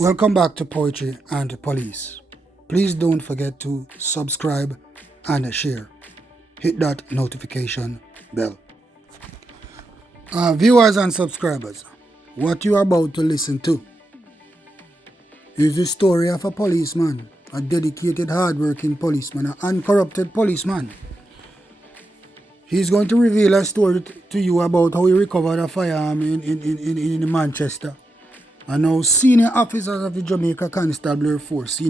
Welcome back to Poetry and Police. Please don't forget to subscribe and share. Hit that notification bell. Viewers and subscribers, what you are about to listen to is the story of a policeman, a dedicated, hard-working policeman, an uncorrupted policeman. He's going to reveal a story to you about how he recovered a firearm in Manchester. And now senior officers of the Jamaica Constabulary Force,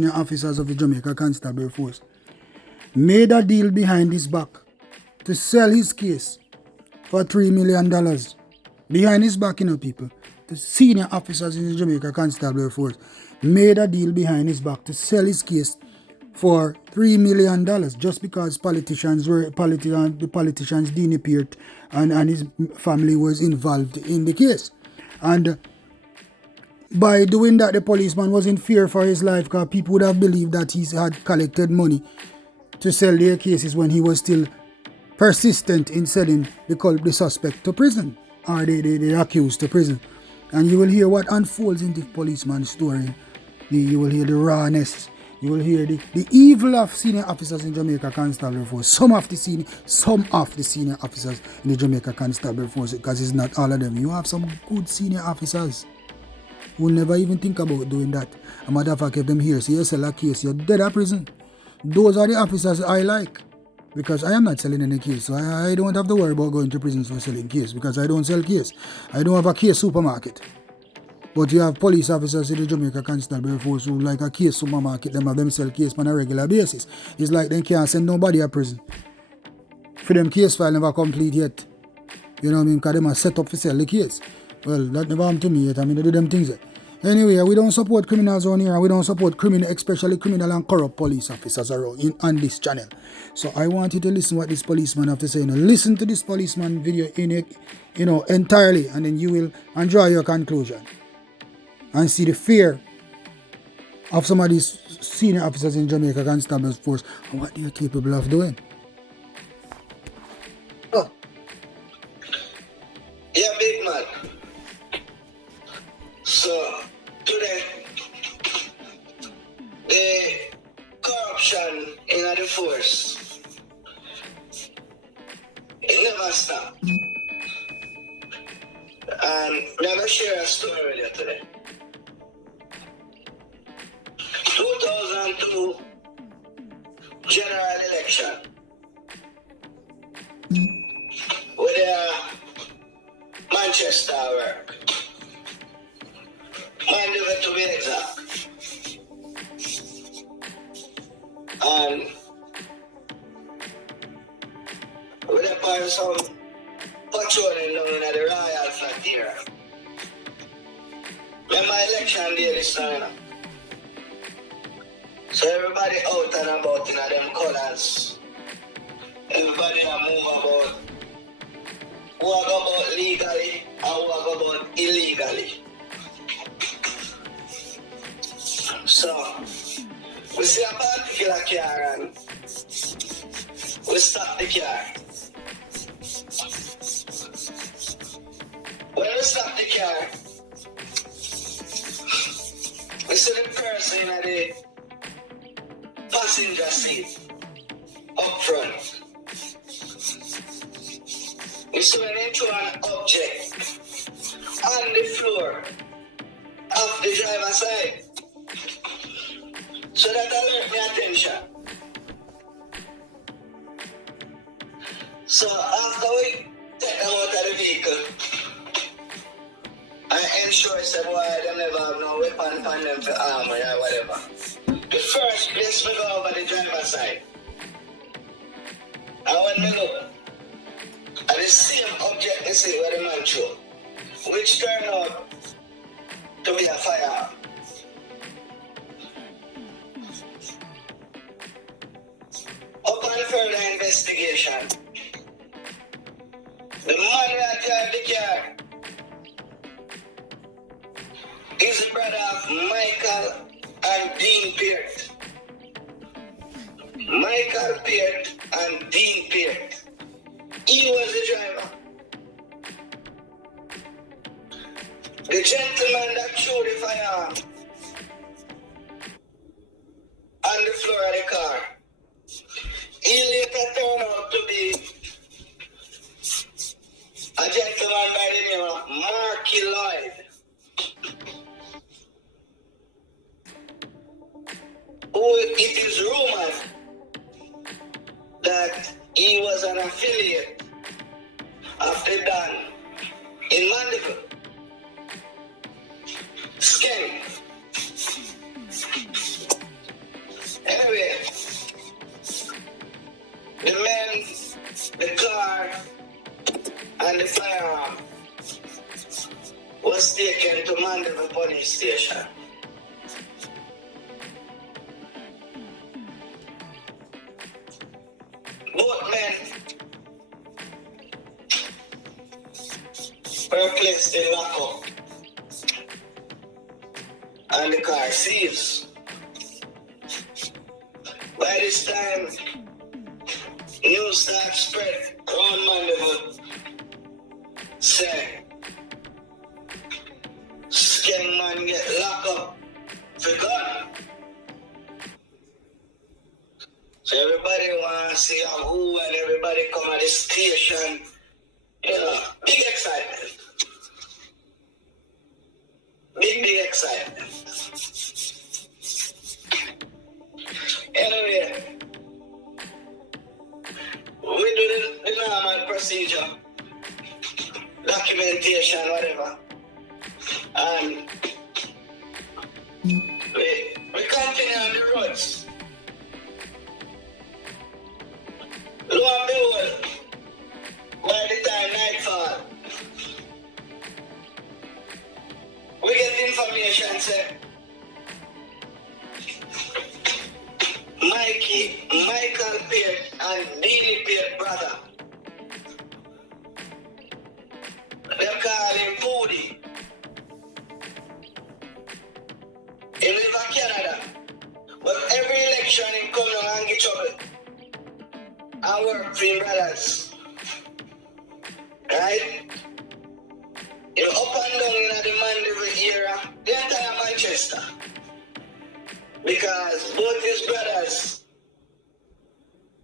made a deal behind his back to sell his case for $3 million. Behind his back, people. The senior officers in the Jamaica Constabulary Force made a deal behind his back to sell his case for $3 million just because the politicians Dean Peart and his family was involved in the case. And by doing that, the policeman was in fear for his life because people would have believed that he had collected money to sell their cases when he was still persistent in sending the suspect to prison, or the accused to prison. And you will hear what unfolds in the policeman's story. You will hear the rawness. You will hear the evil of senior officers in Jamaica Constabulary Force. Some of the senior officers in the Jamaica Constabulary Force, because it's not all of them. You have some good senior officers who will never even think about doing that. A matter of fact, if them here say you sell a case, you're dead at prison. Those are the officers I like, because I am not selling any case, so I don't have to worry about going to prison for selling case, because I don't sell case. I don't have a case supermarket. But you have police officers in the Jamaica Constabulary Force who like a case supermarket. Them have them sell case on a regular basis. It's like they can't send nobody to prison. For them case file never complete yet. You know what I mean? Because them are set up to sell the case. Well, that never happened to me yet. I mean, they do them things yet. Anyway, we don't support criminals around here, and we don't support especially criminal and corrupt police officers around on this channel. So I want you to listen what this policeman have to say. Listen to this policeman video entirely, and then you will draw your conclusion and see the fear of some of these senior officers in Jamaica Constabulary Force and what they are capable of doing. Oh. Yeah, big man. So today, the corruption in the force, it never stops. And I'm going to share a story with you today. 2002 general election, with the Manchester work. Manchester to be exact. And we did some patrolling down in the Royal Frontier. When my election day this time, so everybody out and about in them colors. Everybody a move about who a go about legally and who a go about illegally. So we see a particular car and we stop the car. When we stop the car, we see the person in the passenger seat up front. We saw an object on the floor of the driver's side. So that alert my attention. So after we take them out of the vehicle, I ensure why they never have no weapon on them for armor or whatever. The first place we go over the driver's side. And when we look at the same object they see where the man show, which turned out to be a firearm. Upon further investigation, the man who drive the car is the brother of Michael and Dean Peart. Michael Peart and Dean Peart. He was the driver. The gentleman that threw the firearm it is rumored that he was an affiliate of the Don in Mandeville. Skin. Anyway, the men, the car, and the firearm was taken to Mandeville police station. Both men were placed in lockup and the car seized. By this time, news started spread around Mandeville. Say, Skeng man get locked up for gun. So everybody want to see who and everybody come at the station. You know, big excitement. Big excitement. Anyway, we do the normal procedure, documentation, whatever. And we continue on the roads. Lo and behold, by the time nightfall, we get information say Michael Peart and Deanie Peart brother, they call him Pooty. He live in Canada, but every election he come down and get trouble. I work for him brothers. Right? You know, up and down in the Mandeville area, the entire Manchester. Because both his brothers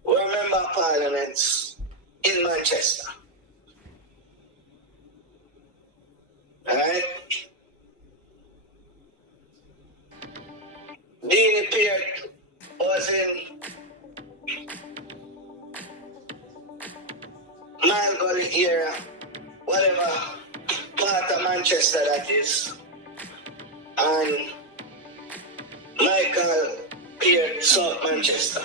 were member of parliaments in Manchester. Alright? Deanie Peart was in Malgully area, whatever part of Manchester that is. And Michael Peart, South Manchester.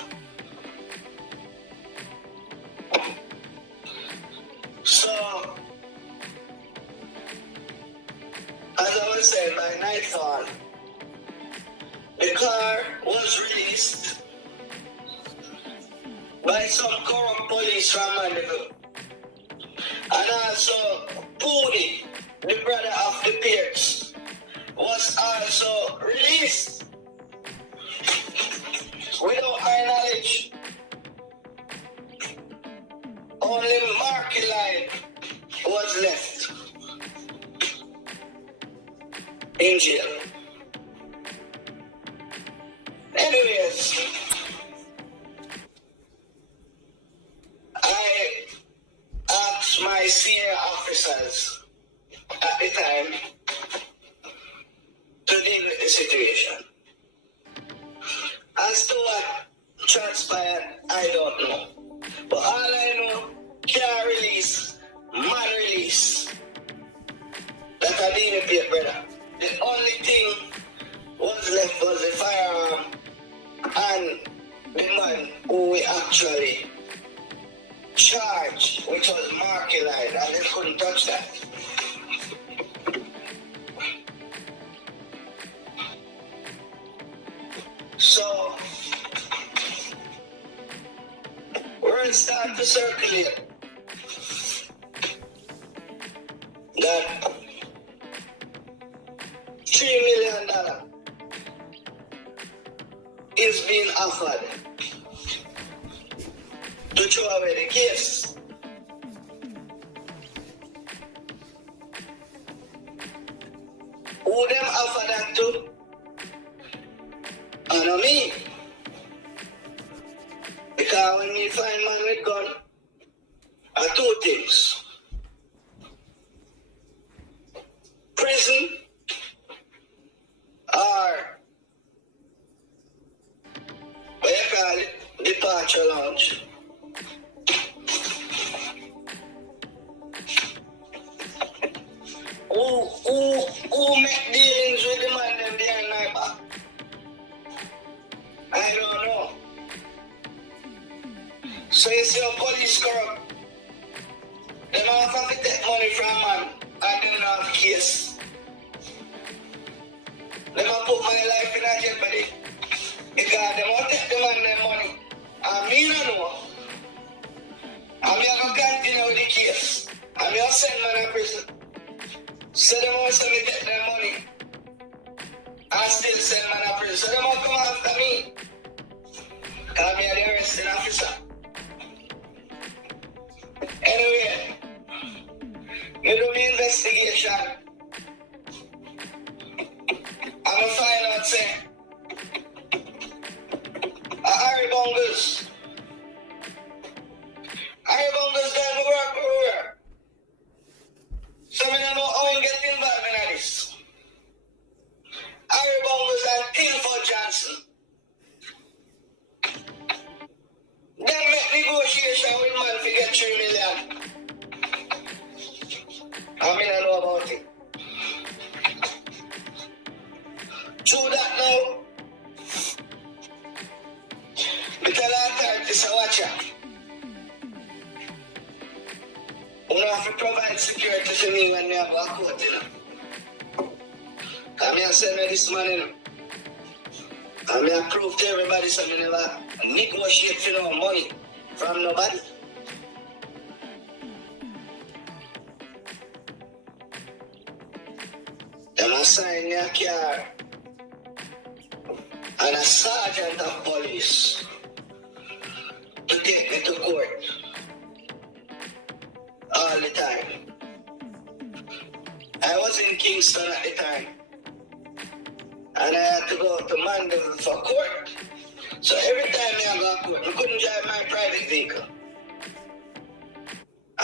So, as I was saying, by nightfall, the car was released by some corrupt police from Mandeville. And also, Pooty, the brother of the Pearts, was also released without our knowledge. Only Marky Line was left in jail. Anyways, I asked my senior officers at the time to deal with the situation. As to what transpired, I don't know. But all I know, car release, man release. That I didn't pay, brother. The only thing was left was the firearm and the man who we actually charged, which was Marky Line, and they couldn't touch that. So, word started to circulate that $3 million is being offered to throw away the case. Who them offer that to? I know me. Because when me find man with gun, are two things. Prison or Matcha Lounge. Who make dealings with the man them behind my back? I don't know. So you see a police corrupt. They don't have to take money from man and they don't have case. They don't put my life in a jeopardy. Because they won't take the man their money. And me don't know. And me going to continue with the case. And me going to send man to prison. So they won't send me take their money. And still send man to prison. So they won't come after me. Because me are the arresting officer. Anyway, me do my investigation. I'm going to find out, say, Harry Bungles. Harry Bungles doesn't work everywhere. So I don't know how he get involved in this. Harry Bungles and Tilford Johnson. They make negotiation with man to get 3 million. I mean, I know about it. True that now. We tell our authorities to watch out. We don't have to provide security for me when we have a court, you know. Because I send me this money, you know. And I prove to everybody so I never negotiate for no money from nobody. Them assign me a car and a sergeant of police to take me to court all the time. I was in Kingston at the time and I had to go to Mandeville for court. So every time I go to court, I couldn't drive my private vehicle.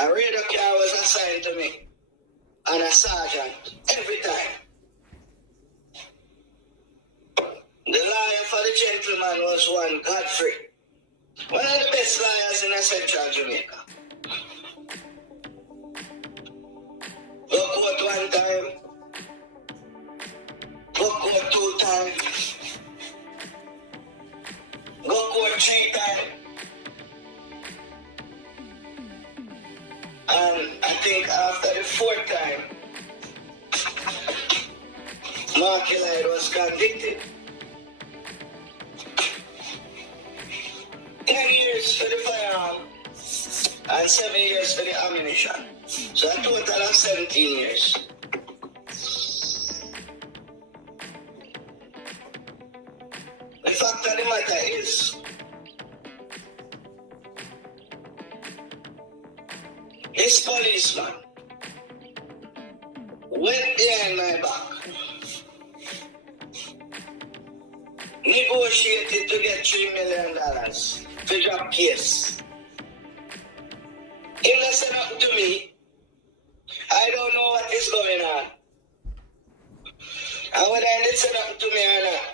A radar car was assigned to me and a sergeant every time. The lawyer for the gentleman was one Godfrey, one of the best lawyers in central Jamaica. Go court 1 time, go court 2 times, go court 3 times, and I think after the 4th time, Mark Elliott was convicted. 10 years for the firearm and 7 years for the ammunition. So a total of 17 years. The fact of the matter is, this policeman went behind my back, negotiated to get $3 million to drop case. He listened up to me. I don't know what is going on. And whether he listen up to me or not,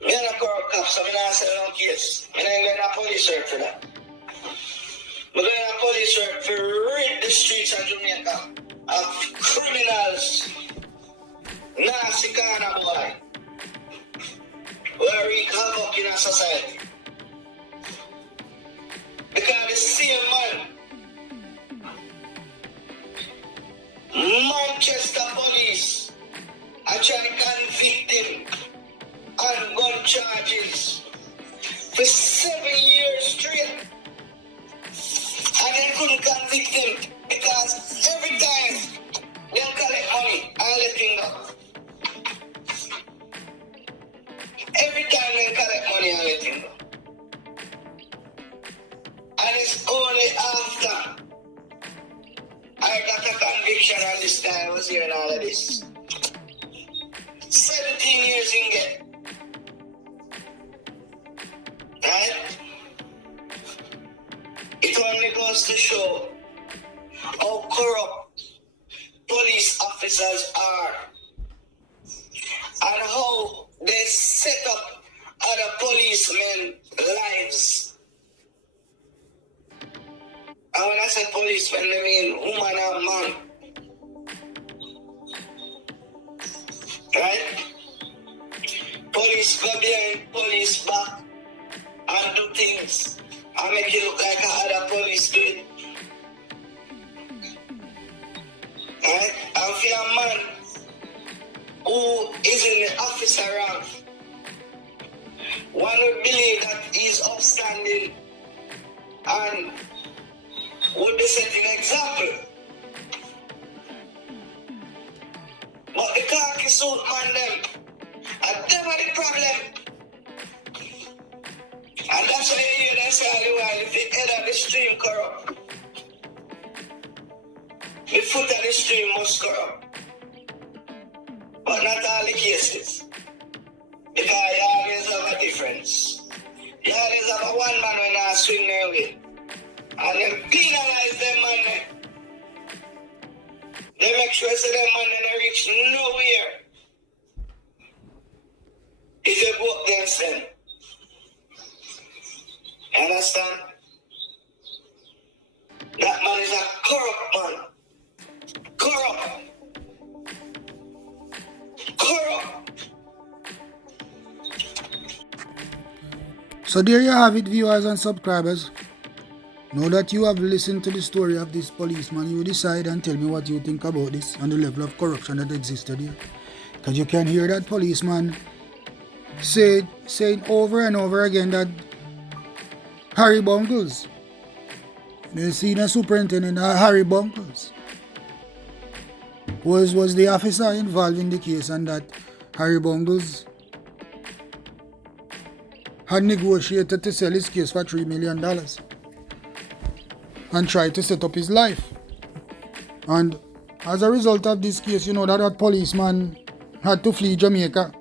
me and a corrupt cops, so I'm not saying no case. I'm not going to police work for that. I'm going to police work for rid the streets of Jamaica of criminals, nasty kind of boy, who wreak havoc in our society. Because the same man, Manchester police, are trying to convict him on gun charges for 7 years straight. And they couldn't convict him because every time they collect money and let him go. Every time they collect money and let him go. And it's only after I got a conviction and this guy was hearing all of this. 17 years in get. Right? It only goes to show how corrupt police officers are and how they set up other policemen's lives Right? Police go behind police back and do things and make it look like other police do it. Right? And for a man who is in the officer rank, one would believe that he's upstanding and would be setting an example. But the khaki suit man them, and them are the problem. And that's why you hear them say all the while, if the head of the stream corrupt, the foot of the stream must corrupt. But not all the cases. Because you always have a difference. You always have a one man when I swing their way. And they penalize them man there. They make sure so them man they reach nowhere. If you go up there and you understand? That man is a corrupt man. Corrupt. Corrupt. So there you have it, viewers and subscribers. Now that you have listened to the story of this policeman, you decide and tell me what you think about this and the level of corruption that existed here. Because you can hear that policeman saying over and over again that Harry Bungles, the senior superintendent Harry Bungles, was the officer involved in the case, and that Harry Bungles had negotiated to sell his case for $3 million and tried to set up his life. And as a result of this case, you know that policeman had to flee Jamaica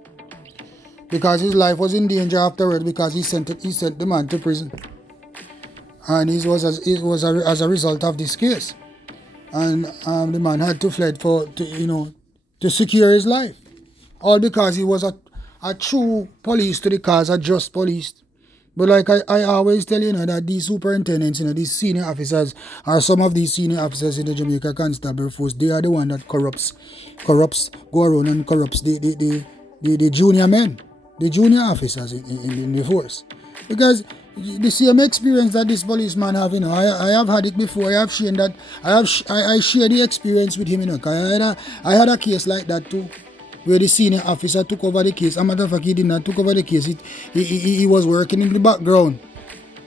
because his life was in danger afterward, because he sent the man to prison. And it was as a result of this case. And the man had to flee to secure his life. All because he was a true police to the cause, a just police. But like I always tell you, that these superintendents, these senior officers, or some of these senior officers in the Jamaica Constabulary Force, they are the one that corrupts, go around and corrupts the junior men, the junior officers in the force. Because the same experience that this policeman have, I have had it before. I have shared that. I share the experience with him, I had a case like that too, where the senior officer took over the case. As a matter of fact, he did not took over the case. He was working in the background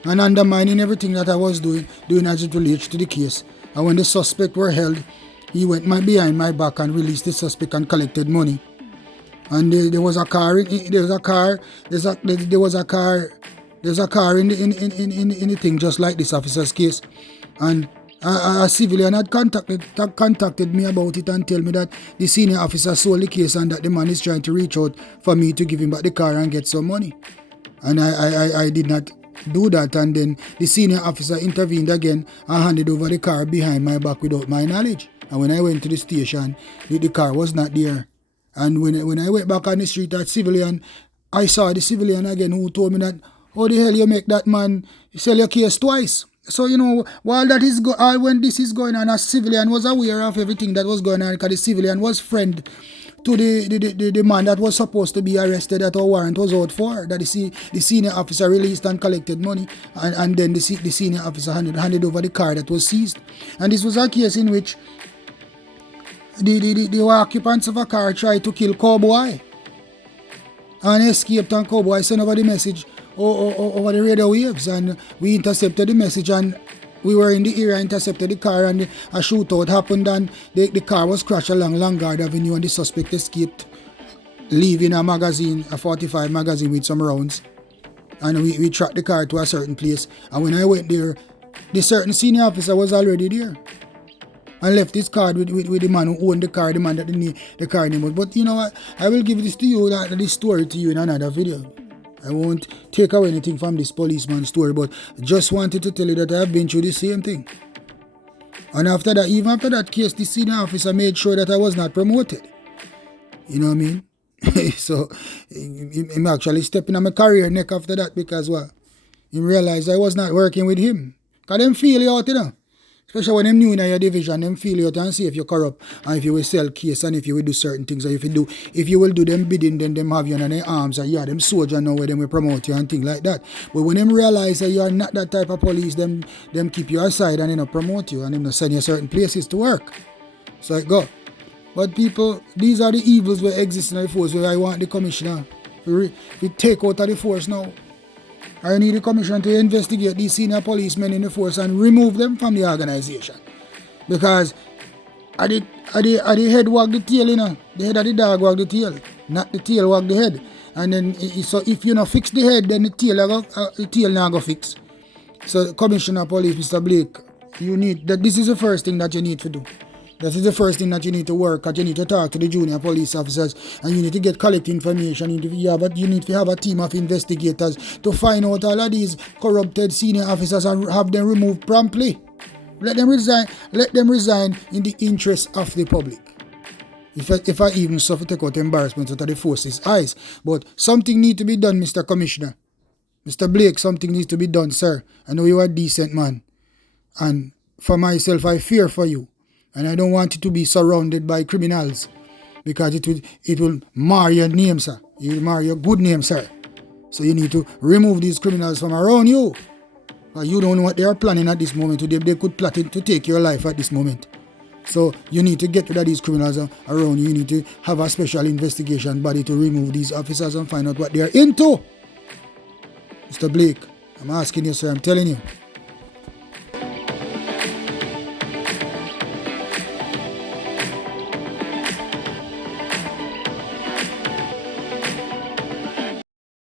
and undermining everything that I was doing as it relates to the case. And when the suspect were held, he went behind my back and released the suspect and collected money. And there was a car in the thing, just like this officer's case. And a civilian had contacted me about it and tell me that the senior officer sold the case and that the man is trying to reach out for me to give him back the car and get some money. And I did not do that, and then the senior officer intervened again and handed over the car behind my back without my knowledge. And when I went to the station, the car was not there. And when I went back on the street, that civilian, I saw the civilian again who told me that, how the hell you make that man sell your case twice? So, while when this is going on, a civilian was aware of everything that was going on, because the civilian was friend to the man that was supposed to be arrested, that a warrant was out for, that the senior officer released and collected money, and then the senior officer handed over the car that was seized. And this was a case in which the occupants of a car tried to kill Cowboy and escaped, and Cowboy sent over the message over the radio waves, and we intercepted the message, and we were in the area, intercepted the car, and a shootout happened, and the car was crashed along Langard Avenue, and the suspect escaped, leaving a 45 magazine with some rounds. And we tracked the car to a certain place, and when I went there, the certain senior officer was already there and left his card with the man who owned the car, the man that the car name was. But you know what, I will give this story to you in another video. I won't take away anything from this policeman's story, but just wanted to tell you that I have been through the same thing. And even after that case, the senior officer made sure that I was not promoted. You know what I mean? So, I'm actually stepping on my career neck after that, because he realized I was not working with him. Because them feel you out, Especially when them new in your division, them feel you out and see if you're corrupt and if you will sell case and if you will do certain things, or if you will do them bidding, then them have you under their arms, or them soldier now where them will promote you and things like that. But when them realize that you are not that type of police, them keep you aside and then promote you and them send you certain places to work. So it go. But people, these are the evils that exist in the force where I want the commissioner to take out of the force now. I need the commission to investigate these senior policemen in the force and remove them from the organization. Because at the head wag the tail, you know. The head of the dog wag the tail, not the tail wag the head. And then, so if you not fix the head, then the tail not go fix. So Commissioner of Police, Mr. Blake, this is the first thing that you need to do. That is the first thing that you need to work at. You need to talk to the junior police officers and you need to collect information. You need to have a team of investigators to find out all of these corrupted senior officers and have them removed promptly. Let them resign in the interest of the public. If I even suffer take out embarrassment out of the force's eyes. But something needs to be done, Mr. Commissioner. Mr. Blake, something needs to be done, sir. I know you are a decent man. And for myself, I fear for you. And I don't want you to be surrounded by criminals because it will mar your name, sir. It will mar your good name, sir. So you need to remove these criminals from around you. Because you don't know what they are planning at this moment. They could plot it to take your life at this moment. So you need to get rid of these criminals around you. You need to have a special investigation body to remove these officers and find out what they are into. Mr. Blake, I'm asking you, sir. I'm telling you.